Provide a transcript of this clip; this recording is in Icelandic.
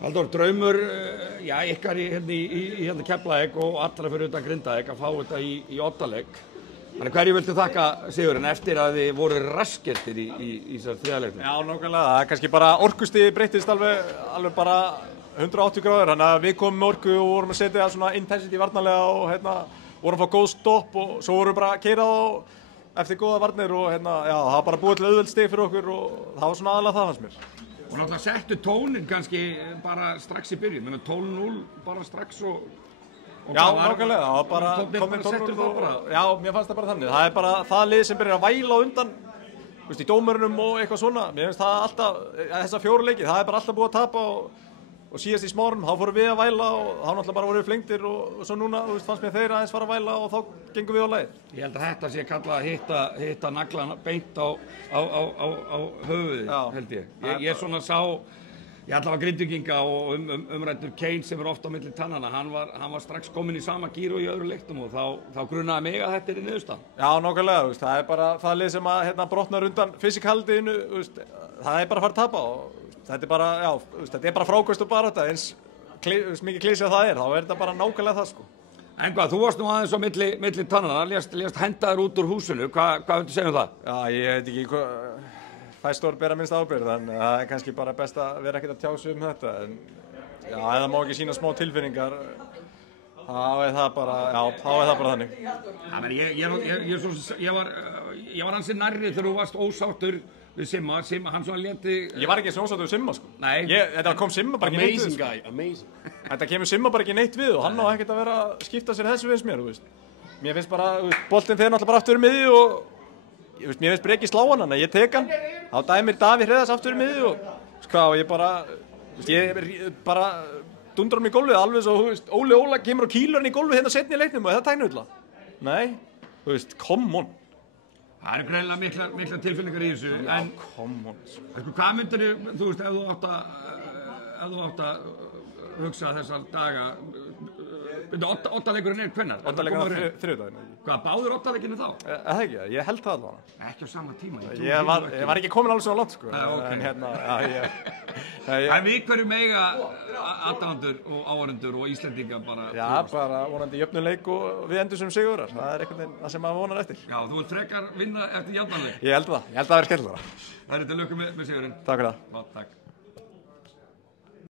Halldór, draumur, já, ykkar í Keflavík og allra fyrir utan Grindavík að fá þetta í oddaleik. Þannig hverju viltu þakka sigurinn eftir að þið voru raskirtir í þessar þriðaleiknum? Já, nákvæmlega. Það er kannski bara orkustigið breyttist alveg bara 180 gráður. Þannig að við komum með orku og vorum að setja svona intensity varnarlega og vorum að fá góð stopp og svo vorum við bara að keyra á eftir góða varnir og já, það var bara búið til auðveld stig fyrir okkur og það var svona aðalega það fannst mér. Og náttúrulega settu tónin kannski bara strax í byrjun, menn 12-0 bara strax og já, nákvæmlega, það var bara komið 12-0 og já, mér fannst það bara þannig. Það er bara það lið sem byrjar að væla á undan, þú veist, í dómurunum og eitthvað svona. Mér finnst það alltaf, þessa fjóru leiki, það er bara alltaf búið að tapa og síðast í smárunum, þá fórum við að væla og þá náttúrulega bara voru við flengtir og svo núna, þú veist, fannst mér þeir aðeins fara að væla og þá gengum við á lagið. Ég held að þetta sé kallað að hitta naglan beint á höfuðið, held ég. Ég svona sá, ég ætla að Grindvíkinga og umræddur Kane sem er ofta á milli tannana, hann var strax kominn í sama gír og í öðru leiknum og þá grunaði mig að þetta er í niðurstaðan. Já, nákvæmlega, þú veist, það er bara það lið sem að brotnar undan fysikaldiðinu, þú veist, það er bara að fara að tapa og þetta er bara, já, þetta er bara frákvæmst og bara þetta, eins mikið klísið það þá er þetta bara nákvæmlega það, sko. En hvað, þú varst nú aðeins á milli tannana, lést henda þér út úr húsinu, hvað viltu segja um það? Já, ég veit ekki hvað, fæstór bera minnst ábyrgð, þannig að það er kannski bara best að vera ekkert að tjá sig um þetta, en já, ef það má ekki sína smá tilfinningar, þá er það bara þannig. Já, ég var ansið nærri þegar þú varst ósáttur við Simma, hann svona létti... Ég var ekki ósáttur við Simma, sko. Nei. Þetta kom Simma bara ekki neitt við. Amazing guy, amazing. Þetta kemur Simma bara ekki neitt við og hann á ekkert að vera að skipta sér þessu finnst mér, þú veist. Mér finnst bara, boltinn fer náttúrulega bara aftur í miðju og mér finnst bara ekki slá hann, ég tek hann, þá dæmir Davíð Hreiðars aftur í miðju og ég bara dundrar hann í gólfið alveg svo, þú veist, Óli Óla kemur og kýlur hann í gólfið hérna seinni í leiknum og þetta tækna illa. Nei, þú veist, come on. Það er greinilega mikla tilfinningar í þessu, já, en come on. Hvað myndir þú veist, ef þú átt að hugsa þessar daga, oddaleikurinn er hvenær? Oddaleikurinn er þriðjudaginn. Hvað, báður oddaleikinu þá? Það ekki, ég held það allavega. Ekki á sama tíma. Ég var ekki komin alveg svona langt, sko. En En við hverjum eiga aðdáendur og áhorfendur og Íslendinga bara... Já, bara vonandi jöfnuleik og við endur sem sigurar. Það er einhvern veginn það sem maður vonar eftir. Já, þú vilt frekar vinna eftir jafnanleik? Ég held það, það verður skemmtilegra. Það er til lukku með sigurinn. Takk fyrir það. Takk.